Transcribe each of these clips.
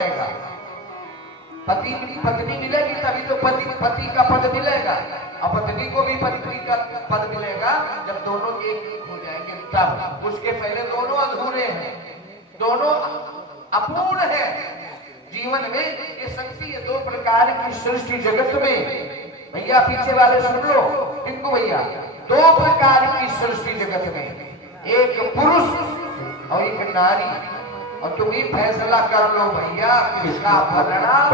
पति पत्नी मिलेगी तभी तो पति का पद मिलेगा और पत्नी को भी पत्नी का पद मिलेगा जब दोनों एक हो जाएंगे तब। उसके पहले दोनों अधूरे हैं, दोनों अपूर्ण है। जीवन में ये शक्ति है दो प्रकार की सृष्टि जगत में। भैया पीछे वाले सुन लो, टिंकू भैया, दो प्रकार की सृष्टि जगत में, एक पुरुष और एक नारी। और तुम ही फैसला कर लो भैया किसका परिणाम।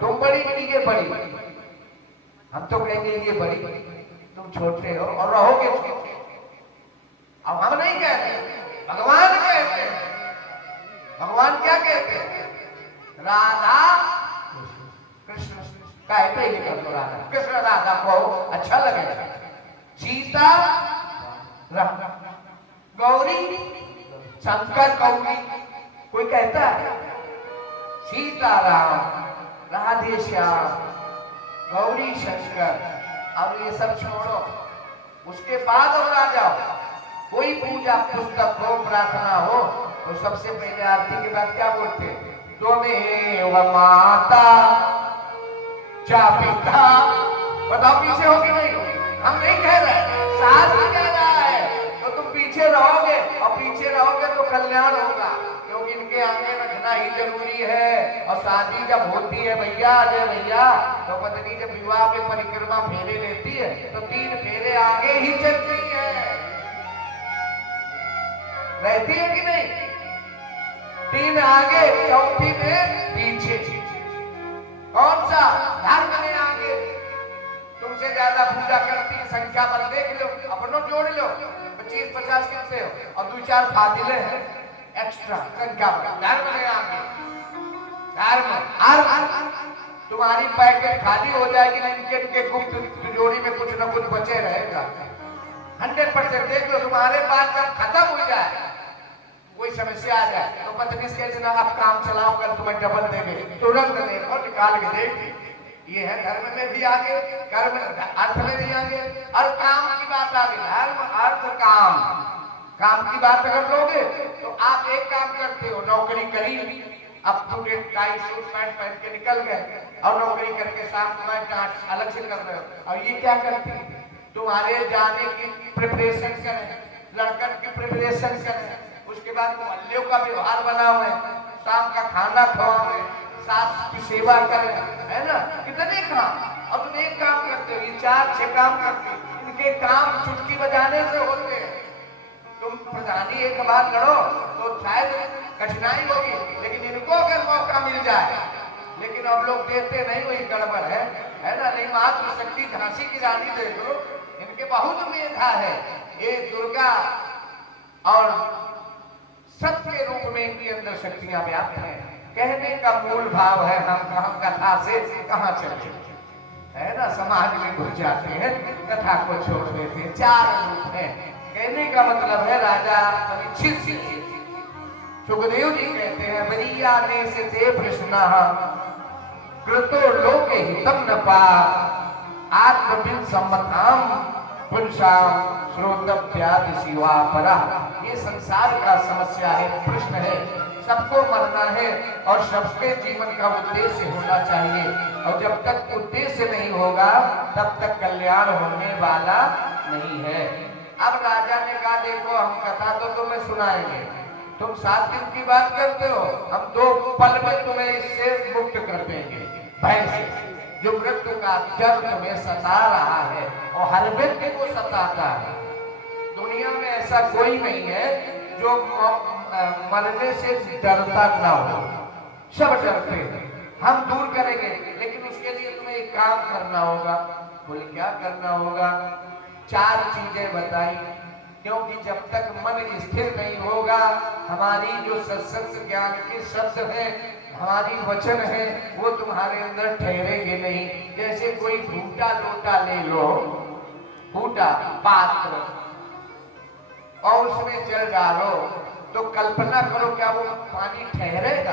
तुम बड़ी की ये बड़ी, हम तो कहेंगे ये बड़ी, तुम छोटे हो और रहोगे छोटे। अब हम नहीं कहते, भगवान कहते हैं। भगवान क्या कहते हैं? राधा कृष्ण का पहले कर दो, राधा कृष्ण राधा को अच्छा लगेगा। सीता गौरी शंकर गौरी, कोई कहता है सीताराम राधे श्याम गौरी शंकर। अब ये सब छोड़ो, उसके बाद और आ जाओ। कोई पूजा पुस्तक हो, प्रार्थना हो, तो सबसे पहले आरती के बाद क्या बोलते? त्वमेव माता च पिता। बताओ पीछे हो कि नहीं? हम नहीं कह रहे, शास्त्र कह रहा है। तो तुम पीछे रहोगे और पीछे रहोगे तो कल्याण होगा, क्योंकि इनके आगे रखना ही जरूरी है। और शादी जब होती है भैया, अजय भैया, तो पत्नी जब विवाह में परिक्रमा फेरे लेती है तो 3 फेरे आगे ही चलती है, रहती है कि नहीं? 3 आगे, चौथी में पीछे। कौन सा धर्म में आगे? तुमसे ज्यादा पूजा करती है, संख्या बल देख लो, अपनों जोड़ लो, 25-50 कितने हो, और 2-4 फादिले हैं एक्स्ट्रा संख्या बल। धर्म में आगे, धर्म तुम्हारी पैकेट खाली हो जाएगी ना, इनके गुप्त तिजोरी में कुछ न कुछ बचे रहेगा। 100% देख लो, तुम्हारे पास जब खत्म हो जाए, कोई समस्या आ जाए, तो पत्नी से कहना अब काम चलाओ, कल तुम्हें डबल देंगे, तुरंत देखो निकाल के देगी। ये है धर्म में भी आगे, कर्म अर्थ में भी आगे। और काम की बात आ गई, धर्म अर्थ काम। काम की बात अगर लोगे तो आप एक काम करते हो, नौकरी करी, अब पूरे टाई सूट पैंट पहन के निकल गए और नौकरी करके शाम को डांट अलग से कर रहे हो। और ये क्या करती है? तुम्हारे जाने की प्रिपरेशन करें, लड़कन की प्रिपरेशन करें, उसके बाद मोहल्लों का व्यवहार बनाओ, शाम का खाना खवाओ, सास की सेवा करें, है ना? कितने काम। अब तुम एक काम करते हो, ये 4-6 काम करते हो। इनके काम चुटकी बजाने से होते हैं। तुम प्रधानी एक बार लड़ो तो शायद कठिनाई होगी, लेकिन इनको अगर मौका मिल जाए, लेकिन अब लोग देते नहीं, वही गड़बड़ है ना? नहीं, मातृशक्ति झांसी की रानी देख लो, इनके बहुत मेधा है। ये दुर्गा और सबके रूप में इनके अंदर शक्तियां व्याप्त हैं। कहने का मूल भाव है हम कथा से कहां चले, है ना? समाज में घुस जाते हैं, कथा को छोड़ देते हैं। 4 रूप है। कहने का मतलब है राजा परीक्षित, सुखदेव जी कहते हैं, बरीयाने से ते प्रश्न कृतो लोके हितम न पा आत्मबिन सम्मताम पुंसाम श्रोतव्यादि शिवा परा। ये संसार का समस्या है, प्रश्न है। सबको मरना है और सबके जीवन का उद्देश्य होना चाहिए, और जब तक उद्देश्य नहीं होगा तब तक कल्याण होने वाला नहीं है। अब राजा ने कहा, देखो हम कथा तो तुम्हें सुनाएंगे, तुम 7 दिन की बात करते हो, हम 2 पल में तुम्हें इससे मुक्त कर देंगे, भय से, जो मृत्यु का डर तुम्हें सता रहा है और हर व्यक्ति को सताता है। दुनिया में ऐसा कोई नहीं है जो मरने से डरता ना हो, सब डरते हैं। हम दूर करेंगे, लेकिन उसके लिए तुम्हें एक काम करना होगा। बोले क्या करना होगा? 4 चीजें बताई, क्योंकि जब तक मन स्थिर नहीं होगा, हमारी जो सत्संग ज्ञान के शब्द हैं, हमारी वचन है, वो तुम्हारे अंदर ठहरेंगे नहीं। जैसे कोई फूटा लोटा ले लो, फूटा पात्र, और उसमें जल डालो, तो कल्पना करो क्या वो पानी ठहरेगा?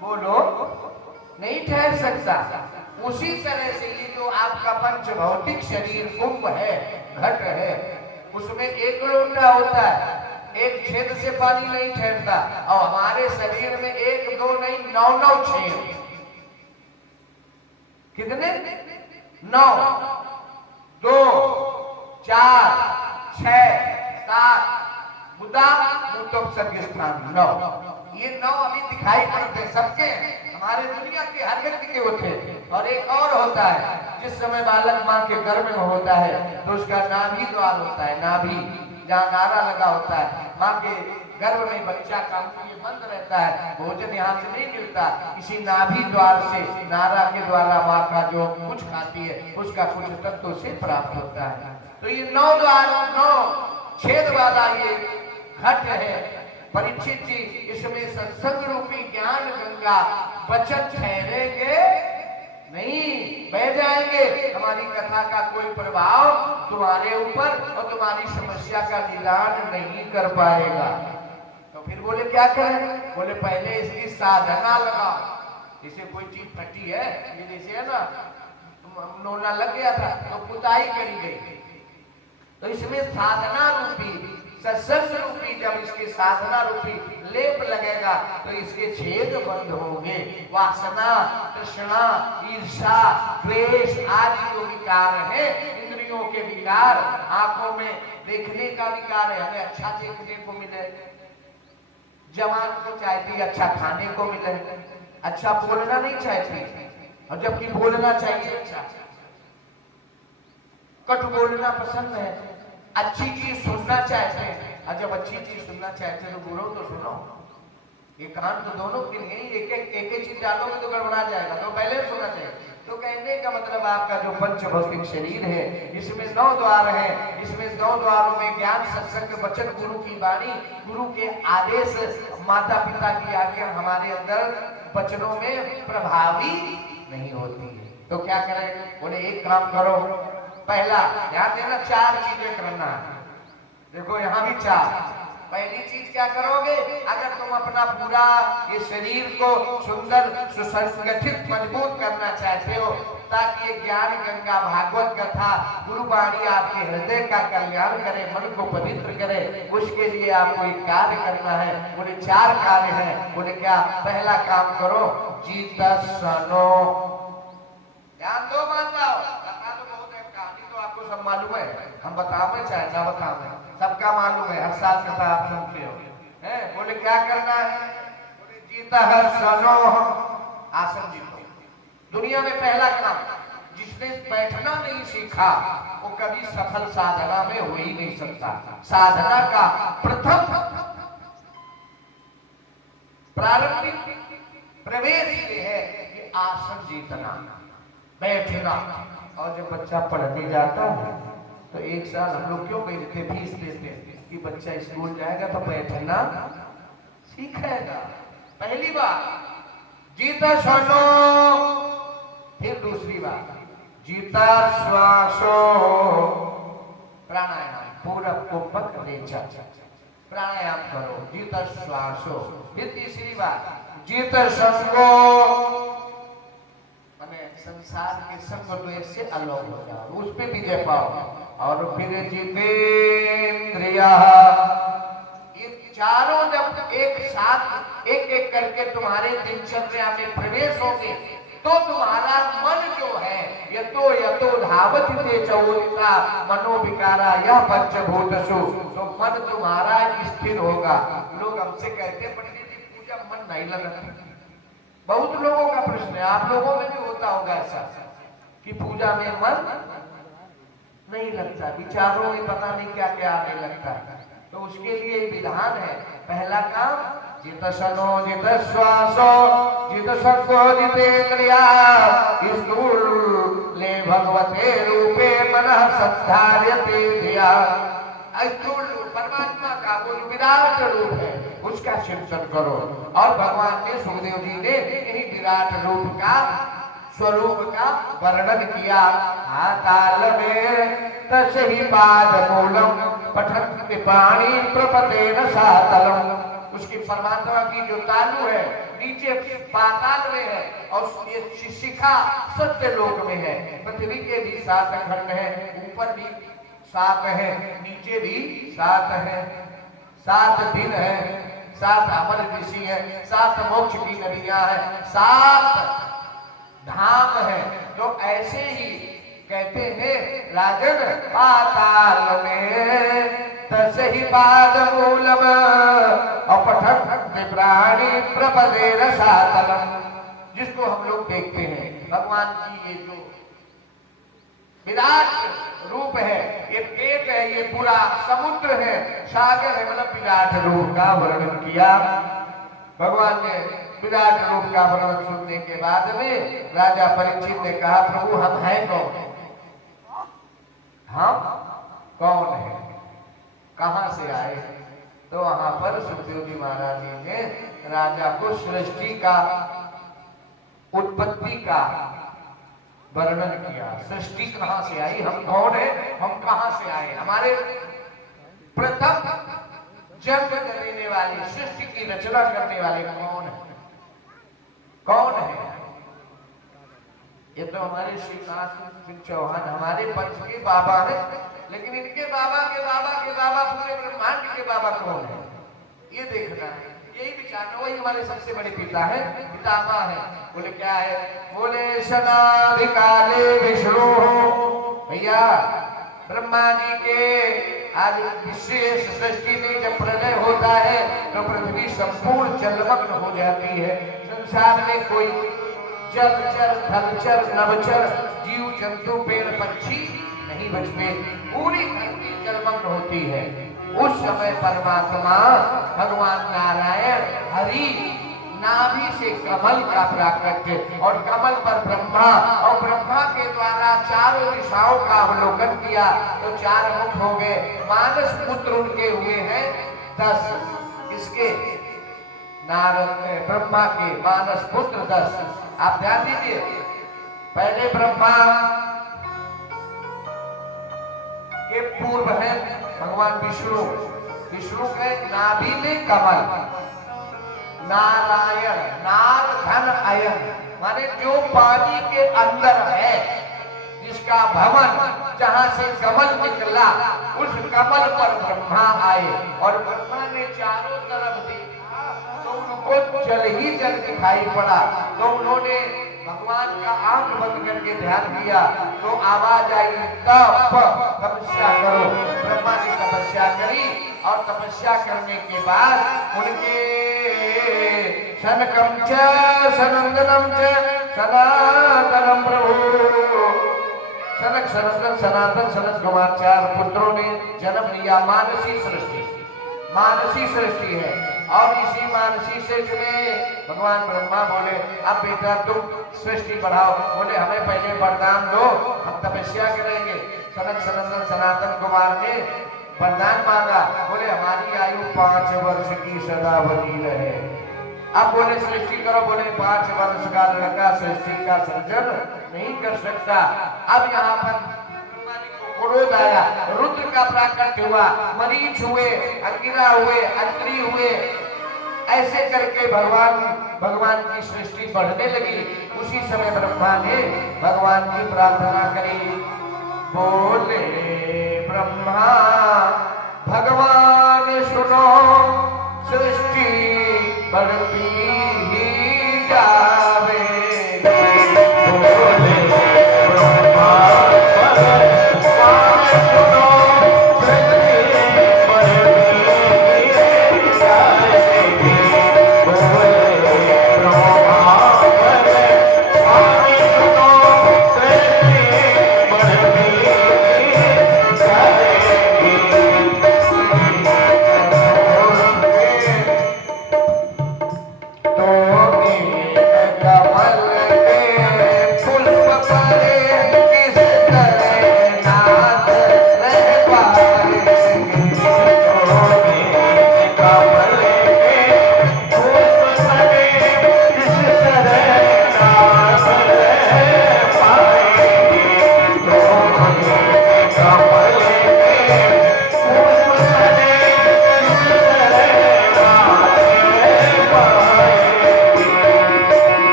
बोलो, नहीं ठहर सकता। उसी तरह से ये जो आपका पंच भौतिक शरीर कुंभ है, घट है, उसमें 1 लोटा होता है, एक छेद से पानी नहीं ठहरता, और हमारे शरीर में एक दो नहीं 9 छेद। कितने? 9, 2, 4, 6, 7 मुद्दा मुतोपसर्ग स्थान 9। ये 9 अभी दिखाई पड़ते सबके, हमारे दुनिया के हर व्यक्ति के होते हैं। और एक और होता है, जिस समय बालक माँ के गर्भ में होता है तो उसका नाभि द्वार होता है, नाभि जहाँ नारा लगा होता है। माँ के गर्भ में बच्चा का मुंह बंद रहता है, भोजन यहाँ से नहीं मिलता, इसी नाभि द्वार से नारा के द्वारा माँ का जो कुछ खाती है उसका कुछ तत्व से प्राप्त होता है। तो ये 9 द्वार 9 छेद वाला ये घट है। परीक्षित जी, इसमें सत्संग रूपी ज्ञान गंगा बचत ठहरेंगे नहीं, बह जाएंगे। हमारी कथा का कोई प्रभाव तुम्हारे ऊपर और तुम्हारी समस्या का निदान नहीं कर पाएगा। तो फिर बोले क्या करें? बोले पहले इसकी साधना लगाओ। जैसे कोई चीज फटी है, ये जैसे है ना, नोना लग गया था तो पुताई करी गई, तो इसमें साधना रूपी सत्संग रूपी जब इसके साधना रूपी लेप लगेगा तो इसके छेद बंद होंगे। वासना, तृष्णा, ईर्षा, द्वेष आदि जो विकार है, इंद्रियों के विकार, आंखों में देखने का विकार है, हमें अच्छा देखने को मिले, जवान को चाहती है अच्छा खाने को मिले, अच्छा बोलना नहीं चाहती, और जबकि बोलना चाहिए अच्छा, कट बोलना पसंद है, अच्छी चीज सुनना चाहते हैं, और जब अच्छी चीज सुनना चाहते हैं तो बुरो तो सुनो। ये कान तो दोनों के लिए, एक चीज डालोगे तो गड़बड़ा जाएगा, तो पहले सुनना चाहिए। तो कहने का मतलब आपका जो पंच भौतिक शरीर है, इसमें 9 द्वार है, इसमें 9 द्वारों में ज्ञान, सत्संग, वचन, गुरु की वाणी, गुरु के आदेश, माता पिता की आज्ञा हमारे अंदर वचनों में प्रभावी नहीं होती है। तो क्या करें? बोले एक काम करो, पहला ध्यान देना, 4 चीजें करना है। देखो यहाँ भी 4। पहली चीज क्या करोगे? अगर तुम अपना पूरा ये शरीर को सुंदर, सुसंगठित, मजबूत करना चाहते हो, ताकि ये ज्ञान गंगा, भागवत कथा, गुरुवाणी आपके हृदय का कल्याण करे, मन को पवित्र करे, उसके लिए आपको एक कार्य करना है। बोले 4 कार्य हैं। बोले क्या? पहला काम करो, जीत सनो। ध्यान दो, मान जाओ, आपको सब मालूम है, हम बतावे चाहे ना बतावे, सबका मालूम है, हर साल कथा आप सुनते हो। बोले क्या करना है? बोले जीता है सनो, आसन जीतो। दुनिया में पहला काम, जिसने बैठना नहीं सीखा वो कभी सफल साधना में हो ही नहीं सकता। साधना का प्रथम प्रारंभिक प्रवेश ये है कि आसन जीतना, बैठना। और जब बच्चा पढ़ने जाता है तो 1 साल हम लोग क्यों भेजते, फीस देते कि बच्चा स्कूल जाएगा तो बैठना सीखेगा। पहली बार जीता सुनो, फिर दूसरी बार जीता श्वासो, प्राणायाम, पूरब को पकड़े प्राणायाम करो, जीता श्वासो। फिर तीसरी बार जीता संगो, संसार के संग द्वेष से अलग हो जाओ, उस पे विजय पाओ। और फिर जितेंद्रिया, ये चारों जब एक साथ एक एक करके तुम्हारे दिनचर्या में प्रवेश होंगे तो तुम्हारा मन जो है यतो यतो धावति ते चौरिता मनोविकारा यह पंचभूतसु, तो मन तुम्हारा स्थिर होगा। लोग हमसे कहते हैं पंडित जी पूजा मन नहीं लगता। बहुत लोगों का प्रश्न है, आप लोगों में भी होता होगा ऐसा कि पूजा में मन नहीं लगता, विचारों में पता नहीं क्या क्या आने लगता है। तो उसके लिए विधान है, पहला काम जित सनो जित श्वासो जित सको जितेंद्रिया, स्थूल ले भगवते रूपे मनः संधार्यते धिया। स्थूल परमात्मा का वो विराट रूप है, उसका चिंतन करो। और भगवान ने, सुखदेव जी ने यही विराट रूप का, स्वरूप का वर्णन किया। ताल में तसहि पाद मूलम पठन पाणी प्रपतेन सातलम। उसकी परमात्मा की जो तालु है नीचे पाताल में है, और ये शिखा सत्य लोक में है। पृथ्वी के भी 7 खंड है, ऊपर भी 7 है, नीचे भी 7 है। 7 दिन है, 7 अमर ऋषि है, 7 मोक्ष की नदियां हैं, 7 धाम है। तो ऐसे ही कहते हैं राजन पाताल में तसहि पाद मूलम अपठक विप्राणी प्रपदे रसातलम। जिसको हम लोग देखते हैं भगवान की ये जो विराट रूप है, ये पेट है, ये पूरा समुद्र है, सागर है, मतलब विराट रूप का वर्णन किया भगवान ने। विराट रूप का वर्णन सुनने के बाद में राजा परीक्षित ने कहा प्रभु हम हैं कौन? हम कौन है, कहां से आए? तो वहां पर सुखदेव महाराज जी ने राजा को सृष्टि का, उत्पत्ति का वर्णन किया। सृष्टि कहां से आई, हम कौन है, हम कहां से आए, हमारे प्रथम जन्म देने वाले, सृष्टि की रचना करने वाले कौन है, कौन है? ये तो हमारे श्रीनाथ सिंह चौहान हमारे पंच के बाबा है, लेकिन इनके बाबा के बाबा के बाबा, पूरे ब्रह्मांड के बाबा कौन है, ये देखना है, यही विचारना। वही हमारे सबसे बड़े पिता है, पितामह है। बोले क्या है? बोले सनादि काले विष्णु। भैया ब्रह्मा जी के आज विशेष सृष्टि में जब प्रलय होता है तो पृथ्वी संपूर्ण जलमग्न हो जाती है। संसार में कोई जलचर, थलचर, नभचर, जीव जंतु, पेड़ पक्षी नहीं बचते, पूरी धरती जलमग्न होती है। उस समय परमात्मा भगवान नारायण हरि नाभि से कमल का प्राकट्य, और कमल पर ब्रह्मा, और ब्रह्मा के द्वारा चारों दिशाओं का अवलोकन किया तो 4 मुख हो गए। मानस पुत्र उनके हुए हैं 10। किसके? नारद ब्रह्मा के मानस पुत्र 10। आप ध्यान दीजिए, पहले ब्रह्मा के पूर्व है भगवान विष्णु। विष्णु के नाभि में कमल, नारायण, नार धन अयन, माने जो पानी के अंदर है, जिसका भवन, जहां से कमल निकला, उस कमल पर ब्रह्मा आए, और ब्रह्मा ने चारों तरफ देखा तो उनको जल ही जल दिखाई पड़ा। तो उन्होंने भगवान का आंख बंद करके ध्यान किया तो आवाज आई तप, तपस्या करो। ब्रह्मा ने तपस्या करी, और तपस्या करने के बाद उनके सनकम च सनंदनम च सनातनम प्रभु, सनक सनंदन सनातन सनत कुमार 4 पुत्रों ने जन्म लिया। मानसी सृष्टि, मानसी सृष्टि है। और इसी मानसी सृष्टि में भगवान ब्रह्मा बोले अब बेटा तुम सृष्टि बढ़ाओ। बोले हमें पहले वरदान दो, हम तपस्या करेंगे। सनक सनंदन सनातन कुमार ने वरदान मांगा। बोले हमारी आयु 5 वर्ष की सदा बनी रहे। अब बोले सृष्टि करो। बोले 5 वर्ष का लड़का सृष्टि का सर्जन नहीं कर सकता। अब यहाँ पर क्रोध आया, रुद्र का प्राकट्य हुआ, मरीच हुए, अंगिरा हुए, अंत्री हुए, ऐसे करके भगवान की सृष्टि बढ़ने लगी। उसी समय ब्रह्मा ने भगवान की प्रार्थना करी। बोले ब्रह्मा भगवान सुनो, सृष्टि बढ़ती ही जावे। बोले ब्रह्मा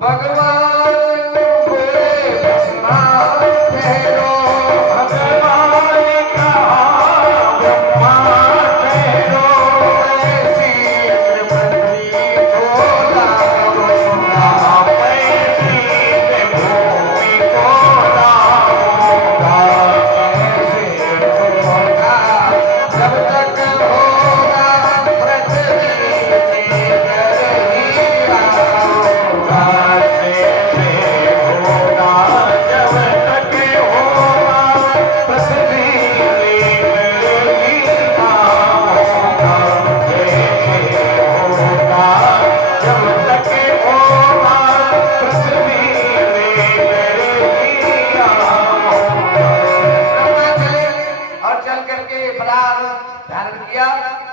भगवान बोले ब्रह्मा करके बड़ा धारण किया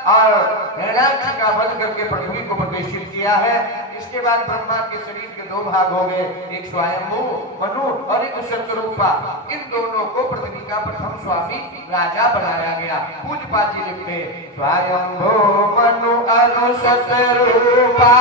और हिरण्याक्ष का वध करके पृथ्वी को प्रतिष्ठित किया है। इसके बाद ब्रह्मा के शरीर के दो भाग हो गए, एक स्वयंभू मनु और एक शतरूपा। इन दोनों को पृथ्वी का प्रथम स्वामी राजा बनाया गया। पूज्यपाद जी लिखते स्वयंभू मनु अनु शतरूपा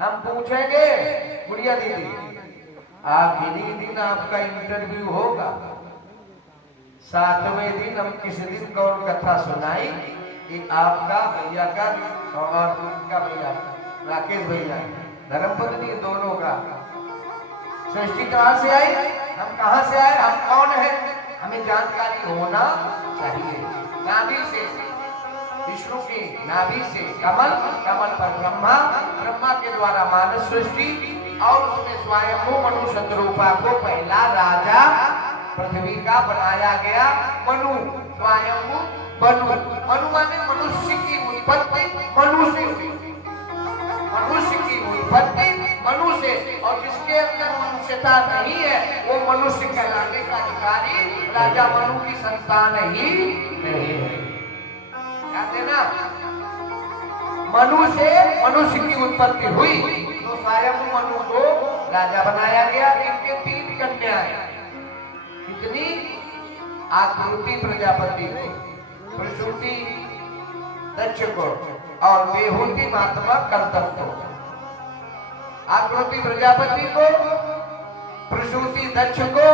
हम पूछेंगे गुड़िया दीदी, आखिरी दिन आपका इंटरव्यू होगा, 7वें दिन हम किस दिन कौन कथा सुनाई, एक आपका भैया का और उनका भैया राकेश भैया धर्मपत्नी दोनों का। सृष्टि कहाँ से आई, हम कहाँ से आए, हम कौन है, हमें जानकारी होना चाहिए। नाभि से विष्णु की नाभि से कमल, कमल पर ब्रह्मा, ब्रह्मा के द्वारा मानस सृष्टि और उसमें स्वयंभू मनु शतरूपा को पहला राजा पृथ्वी का बनाया गया। मनु स्वयंभू मनु, मनु माने मनुष्य की उत्पत्ति, मनु से मनुष्य की उत्पत्ति मनु से, और जिसके अंदर मनुष्यता नहीं है वो मनुष्य कहलाने का अधिकारी राजा मनु की संतान ही नहीं है। ना मनु से मनुष्य की उत्पत्ति हुई तो स्वयं मनु को राजा बनाया गया। इनके 3 कन्याएं, कितनी, आकृति प्रजापति को, प्रसूति दक्ष को और बेहूति महात्मा कर्दम को। आकृति प्रजापति को, प्रसूति दक्ष को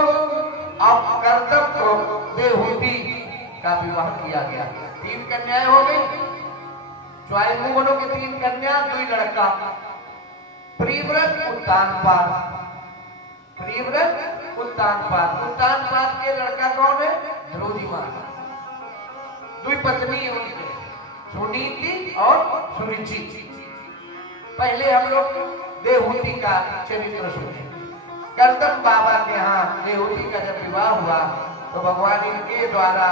और कर्दम को बेहूति का विवाह किया गया। 3 कन्याएं हो गई। स्वयंभू मनु की 3 कन्या, 2 लड़का। प्रियव्रत उत्तानपाद, प्रियव्रत उत्तानपाद, उत्तानपाद के लड़का कौन है, ध्रुवजीमान। 2 पत्नी उनके, सुनीति और सुरुचि। पहले हम लोग बेहूति का चरित्र सुने। कर्दम बाबा के यहाँ बेहूति का जब विवाह हुआ तो भगवान इनके द्वारा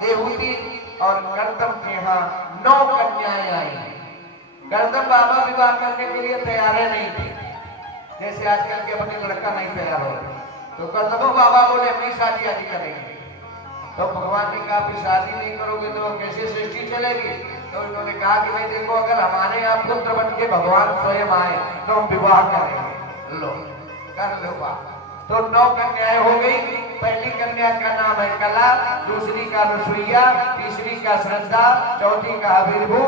बेहूति और कर्दम के यहाँ 9 कन्याएं आई। कर्दम बाबा विवाह करने के लिए तैयार नहीं थे, जैसे आजकल के अपने लड़का नहीं तैयार हो, तो कर्दम बाबा बोले हम शादी आदि करेंगे। तो भगवान ने कहा फिर शादी नहीं करोगे तो कैसे सृष्टि चलेगी। तो इन्होंने कहा कि भाई देखो, अगर हमारे यहाँ पुत्र बन के भगवान स्वयं आए तो हम विवाह करेंगे। लो कर लो बात। तो 9 कन्याएं हो गई। पहली कन्या का नाम है कला, दूसरी का रसोईया, तीसरी का श्रद्धा, चौथी का अभिर्भू,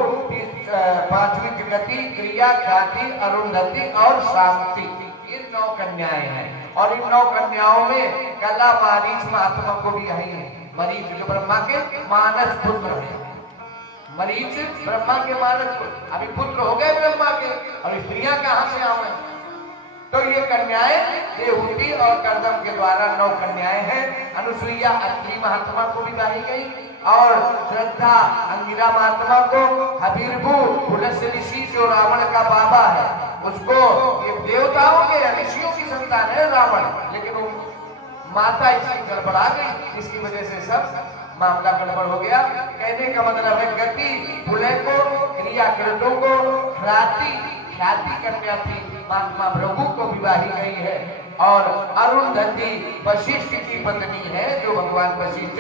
5वीं जगति, क्रिया, ख्याति, अरुंधति और शांति। ये 9 कन्याएं हैं। और इन 9 कन्याओं में कला मरीच महात्मा को भी आई है। मरीच जो ब्रह्मा के मानस पुत्र है, मरीच ब्रह्मा के मानस पुत्र, अभी पुत्र हो गए ब्रह्मा के, और स्त्रियां कहां से आवे। तो ये कन्याएं बेहूति और कर्दम के द्वारा 9 कन्याएं हैं। अनुसुईया अत्रि महात्मा को विवाही गई और श्रद्धा अंगिरा महात्मा को, हबीरभू पुलस ऋषि जो रावण का बाबा है उसको, ये देवताओं के ऋषियों की संतान है रावण, लेकिन वो माता इसकी गड़बड़ा गई, इसकी वजह से सब मामला गड़बड़ हो गया। कहने का मतलब है गति पुलय को, क्रिया कृतों को, ख्याति कन्या थी महात्मा भृगु को विवाही गई है। और अरुंधति वशिष्ठ की पत्नी है, जो भगवान वशिष्ठ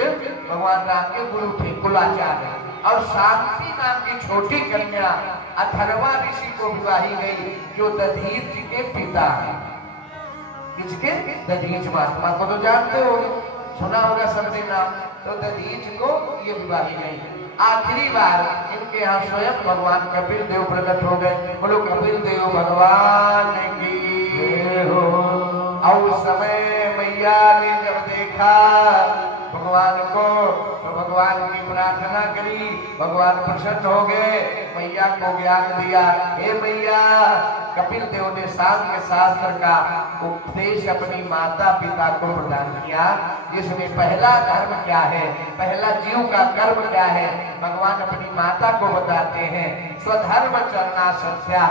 भगवान राम के गुरु थे, कुलाचार्य। और शांति नाम की छोटी कन्या अथर्वा ऋषि को विवाही गई, जो दधीच के पिता है। किसके? दधीच महात्मा को तो जानते हो, सुना होगा सबने नाम। तो दधीच को ये विवाही गई। आखिरी बार इनके यहाँ स्वयं भगवान कपिल देव प्रकट हो गए। बोलो कपिल देव भगवान की हो। और उस समय मैया ने जब देखा भगवान को, तो भगवान की प्रार्थना करी, भगवान प्रसन्न हो गए, मैया को ज्ञान दिया। हे मैया, कपिल देव ने सांख्य शास्त्र का उपदेश अपनी माता पिता को प्रदान किया, जिसमें पहला धर्म क्या है, पहला जीव का कर्म क्या है, भगवान अपनी माता को बताते हैं। स्वधर्म चरना सत्या,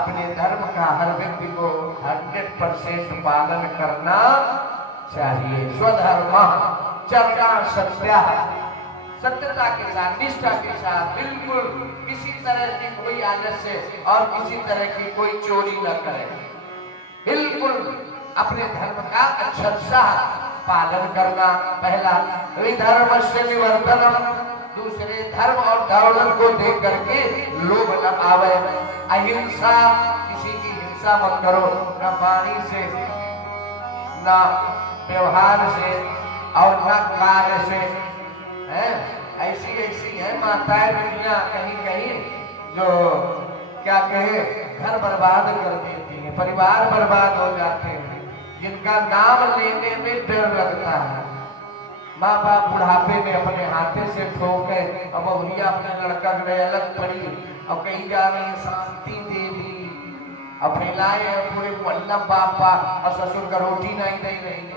अपने धर्म का हर व्यक्ति को 100% पालन करना चाहिए। स्वधर्म चरना सत्या, सत्यता के साथ, निष्ठा के साथ, बिल्कुल किसी तरह की कोई आलस्य और किसी तरह की कोई चोरी न करे, बिल्कुल अपने धर्म का अक्षरशः पालन करना। पहला विधर्म से विवर्तनम, दूसरे धर्म और दौलत को देख करके लोभ न आवे। अहिंसा, किसी की हिंसा मत करो, न वाणी से, न व्यवहार से और न कार्य से। ऐसी ऐसी है माताएं बेटियां कहीं कहीं जो क्या कहे घर बर्बाद कर देती हैं, परिवार बर्बाद हो जाते हैं, जिनका नाम लेने में डर लगता है। माँ बाप बुढ़ापे में अपने हाथे से ठोके, अब बहुरिया अपने लड़का गए अलग पड़ी और कहीं जा रही शांति देवी, अब फैलाए पूरे मोहल्ला बापा और ससुर का रोटी नहीं दे रही,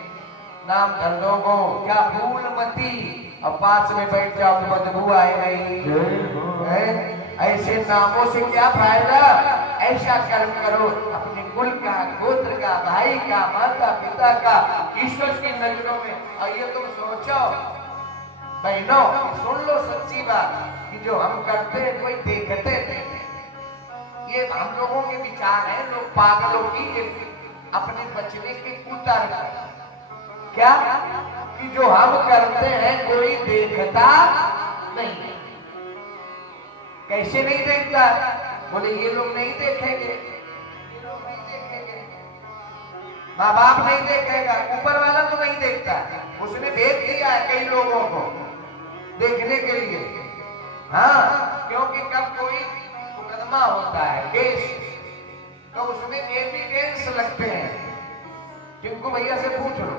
नाम धंधों को क्या फूलमती, अब पास में बैठ जाओ तो बदबू आए नहीं। ऐसे नामों से क्या फायदा, ऐसा कर्म करो अपने कुल का, गोत्र का, भाई का, माता पिता का, ईश्वर की नजरों में। और ये तुम सोचो बहनों, सुन लो सच्ची बात कि जो हम करते हैं कोई देखते नहीं। ये हम लोगों के विचार हैं, लोग पागलों की अपने बचने के कुतर्क, क्या कि जो हम करते हैं कोई देखता नहीं। कैसे नहीं देखता, बोले ये लोग नहीं देखेंगे, ये लोग नहीं देखेंगे, माँ बाप नहीं देखेगा, ऊपर वाला तो नहीं देखता, उसने भेज दिया है कई लोगों को देखने के लिए। हाँ, क्योंकि कब कोई मुकदमा होता है, केस, तो उसमें एविडेंस लगते हैं, जिनको भैया से पूछ लो,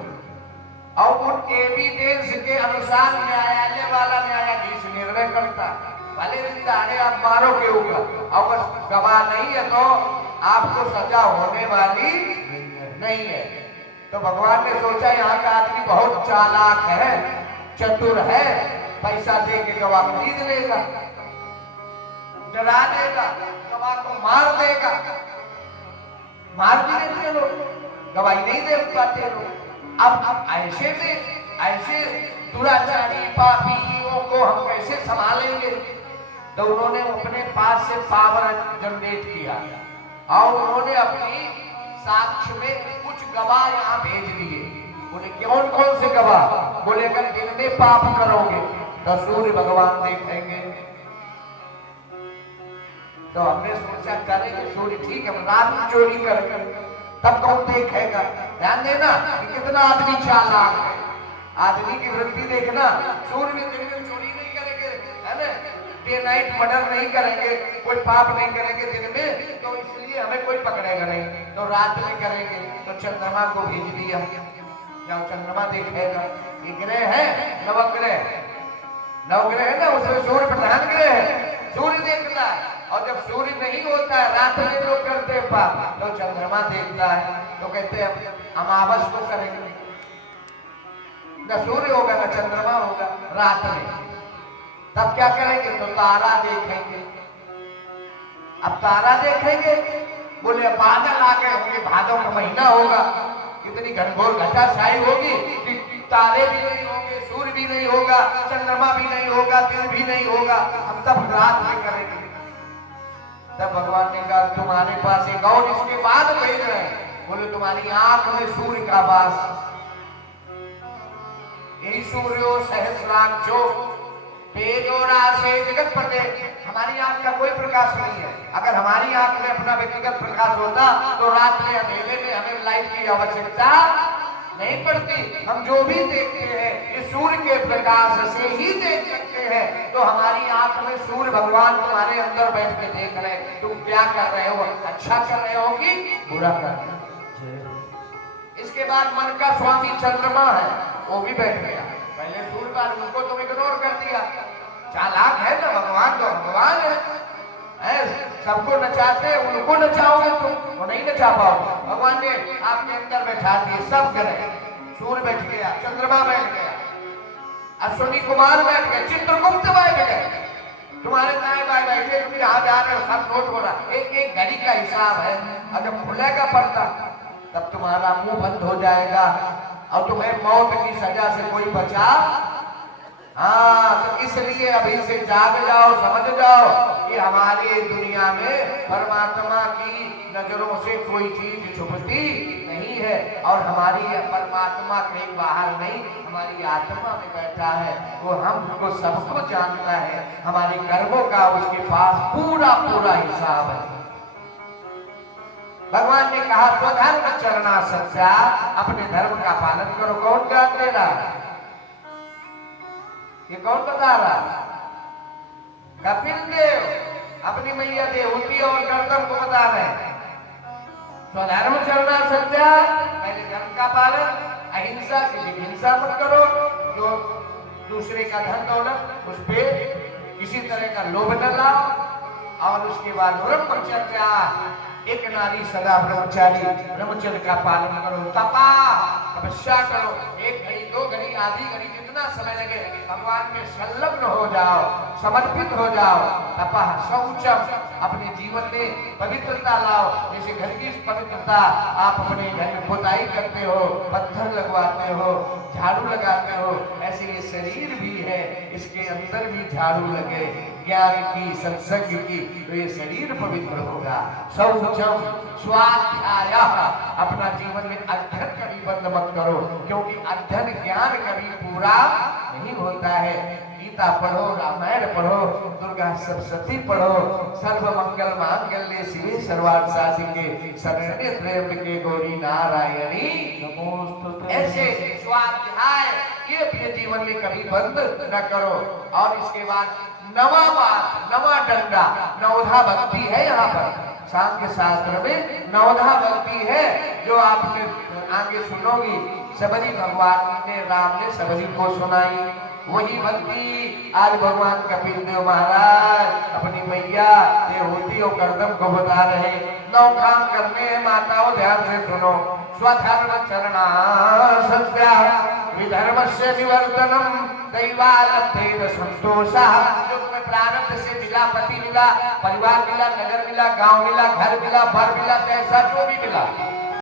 और उन एविडेंस के अनुसार न्यायालय वाला न्यायाधीश निर्णय करता। भले दिन दहाड़े आप मारो के ऊपर, अगर गवाह नहीं है तो आपको सजा होने वाली नहीं है। तो भगवान ने सोचा यहाँ का आदमी बहुत चालाक है, चतुर है, पैसा दे के गवाह खरीद लेगा, डरा देगा, गवाह को मार देगा। मार भी देते लोग, गवाही नहीं दे पाते लोग। अब ऐसे में ऐसे दुराचारी पापियों को हम कैसे संभालेंगे? तो उन्होंने अपने पास से पावर जनरेट किया और उन्होंने अपनी साक्ष्य में कुछ गवाह यहाँ भेज दिए। बोले कौन कौन से गवाह? बोले अगर दिन में पाप करोगे तो सूर्य भगवान देखेंगे। तो हमने सोचा करेंगे सूर्य, ठीक है, रात में चोरी करेंगे तब कौन देखेगा? ध्यान देना कि कितना आदमी चालाक है, आदमी की वृत्ति देखना। सूर्य में दिन में चोरी नहीं करेंगे, है ना, डे नाइट मर्डर नहीं करेंगे, कोई पाप नहीं करेंगे दिन में, तो इसलिए हमें कोई पकड़ेगा नहीं, तो रात में करेंगे। तो चंद्रमा को भेज दिया, जाओ चंद्रमा देखेगा। ये ग्रह है नवग्रह, नवग्रह है ना, उसमें सूर्य प्रधान ग्रह है, सूर्य देखता है। और जब सूर्य नहीं होता है, रात में लोग करते हैं पाप, तो चंद्रमा देखता है। तो कहते हैं अमावस को करेंगे, न सूर्य होगा न चंद्रमा होगा रात में, तब क्या करेंगे? तो तारा देखेंगे। अब तारा देखेंगे, बोले बादल आ गए होंगे, भादों का महीना होगा, इतनी घनघोर घटा छाई होगी कि तारे भी नहीं होंगे, सूर्य भी नहीं होगा, चंद्रमा भी नहीं होगा, दिन भी नहीं होगा, हम तब रात में करेंगे। तब भगवान ने कहा तुम्हारे पास एक और इसके बाद भेज रहे हैं। बोले तुम्हारी आंख में सूर्य का वास, यही सूर्यो सहस्रांशो तेजोराशे जगत पटे। हमारी आंख का कोई प्रकाश नहीं है। अगर हमारी आंख में अपना व्यक्तिगत प्रकाश होता तो रात में अंधेरे में हमें लाइट की आवश्यकता नहीं पड़ती। हम जो भी देखते हैं इस सूर्य के प्रकाश से ही देख सकते हैं। तो हमारी आंख में सूर्य भगवान तुम्हारे अंदर बैठ के देख रहे हैं, तुम क्या कर रहे हो, अच्छा कर रहे हो कि बुरा कर रहे हो। इसके बाद मन का स्वामी चंद्रमा है, वो भी बैठ गया। पहले सूर्य का उनको तुम इग्नोर कर दिया, चालाक है ना भगवान, तो भगवान है, सबको नचाते उनको नचाओगे तुम तो नहीं नचा पाओगे। भगवान ने आपके अंदर बैठा दिए सब ग्रह, सूर्य बैठ गया, चंद्रमा बैठ गया, अश्विनी कुमार बैठ गए, चित्रगुप्त बैठ गए, तुम्हारे दाएं बाएं बैठे, तुम यहाँ जा रहे हो, सब नोट हो रहा, एक एक घड़ी का हिसाब है। और जब खुलेगा पर्दा तब तुम्हारा मुंह बंद हो जाएगा और तुम्हें मौत की सजा से कोई बचा। हाँ, तो इसलिए अभी से जाग जाओ, समझ जाओ कि हमारी दुनिया में परमात्मा की नजरों से कोई चीज छुपती नहीं है और हमारी परमात्मा कहीं बाहर नहीं, हमारी आत्मा में बैठा है, वो हमको सबको जानता है, हमारे कर्मों का उसके पास पूरा पूरा हिसाब है। भगवान ने कहा स्वधर्म चरणा सत्या, अपने धर्म का पालन करो। कौन ज्ञान दे रहा है? ये कौन बता रहा? कपिल देव अपनी मैया देवहूति और गौतम को बता रहे हैं स्वधर्म चरणा सत्या, पहले धर्म का पालन, अहिंसा, किसी की हिंसा मत करो, जो दूसरे का धन दौलत उस पे किसी तरह का लोभ न लाओ, और उसके बाद ब्रह्मचर्या, एक नारी सदा ब्रह्मचारी, ब्रह्मचर्य का पालन करो, तपा तपस्या करो, एक घड़ी दो घड़ी आधी घड़ी जितना समय लगे भगवान में संलग्न हो जाओ, समर्पित हो जाओ। तपा शौचम, अपने जीवन में पवित्रता लाओ, जैसे घर की पवित्रता, आप अपने घर में पुताई करते हो, पत्थर लगवाते हो, झाड़ू लगाते हो, ऐसे ये शरीर भी है, इसके अंदर भी झाड़ू लगे ज्ञान की, सत्संग की, तो ये शरीर पवित्र होगा। शौचम स्वाध्याय, अपना जीवन में अध्ययन कभी बंद मत करो, क्योंकि अध्ययन ज्ञान कभी पूरा नहीं होता है। गीता पढ़ो, रामायण पढ़ो, दुर्गा सप्तशती पढ़ो, सर्व मंगल मांगल्ये शिवे सर्वार्थ साधिके शरण्ये त्र्यंबके गौरी नारायणी नमोस्तुते। ऐसे स्वाध्याय ये अपने जीवन में कभी बंद न करो। और इसके बाद नवा बात, नवा डंडा, नवधा भक्ति है। यहाँ पर सांख्य शास्त्र में नवधा भक्ति है, जो आपने आगे सुनोगी। सबरी भगवान ने, राम ने सबरी को सुनाई, वही भक्ति आज भगवान कपिल देव महाराज अपनी मैया देवहूति और कर्दम को बता रहे। 9 काम करने हैं माताओं, ध्यान से सुनो। स्वधर्म चरणा सत्या, विधर्मस्य विवर्तनम, दैवालब्धेन संतोषा, जो तुम्हें प्रारब्ध से मिला, पति मिला, परिवार मिला, नगर मिला, गांव मिला, घर मिला, बर मिला, पैसा जो भी मिला,